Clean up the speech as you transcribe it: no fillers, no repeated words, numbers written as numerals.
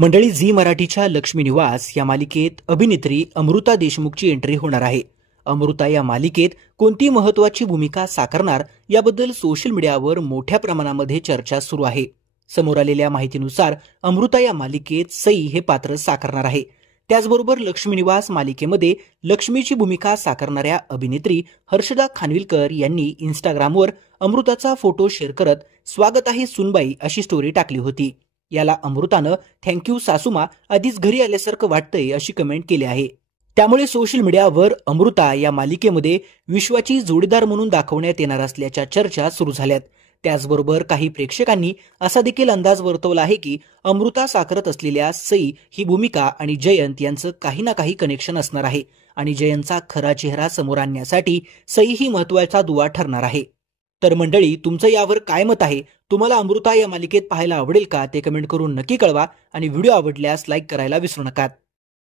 मंडळी, झी मराठीच्या लक्ष्मी निवास या मालिकेत अभिनेत्री अमृता देशमुखची एंट्री होणार आहे. अमृता या मालिकेत कोणती महत्त्वाची भूमिका साकारणार याबद्दल सोशल मीडियावर मोठ्या प्रमाणामध्ये चर्चा सुरू आहे. समोर आलेल्या माहितीनुसार अमृता या मालिकेत सई हे पात्र साकारणार आहे. त्याचबरोबर लक्ष्मी निवास मालिकेमध्ये लक्ष्मीची भूमिका साकारणाऱ्या अभिनेत्री हर्षदा खानविलकर यांनी इंस्टाग्रामवर अमृताचा फोटो शेअर करत स्वागत आहे सुनबाई अशी स्टोरी टाकली होती. याला अमृतानं थँक्यू सासूमा, आधीच घरी आल्यासारखं वाटतंय अशी कमेंट केली आहे. त्यामुळे सोशल मीडियावर अमृता या मालिकेमध्ये विश्वाची जोडीदार म्हणून दाखवण्यात येणार असल्याच्या चर्चा सुरू झाल्यात. त्याचबरोबर काही प्रेक्षकांनी असा देखील अंदाज वर्तवला आहे की अमृता साकारत असलेल्या सई ही भूमिका आणि जयंत यांचं काही ना काही कनेक्शन असणार आहे आणि जयंतचा खरा चेहरा समोर आणण्यासाठी सई ही महत्त्वाचा दुवा ठरणार आहे. तर मंडळी, तुमचं यावर काय मत आहे? तुम्हाला अमृता या मालिकेत पाहायला आवडेल का? ते कमेंट करून नक्की कळवा आणि व्हिडिओ आवडल्यास लाईक करायला विसरू नका.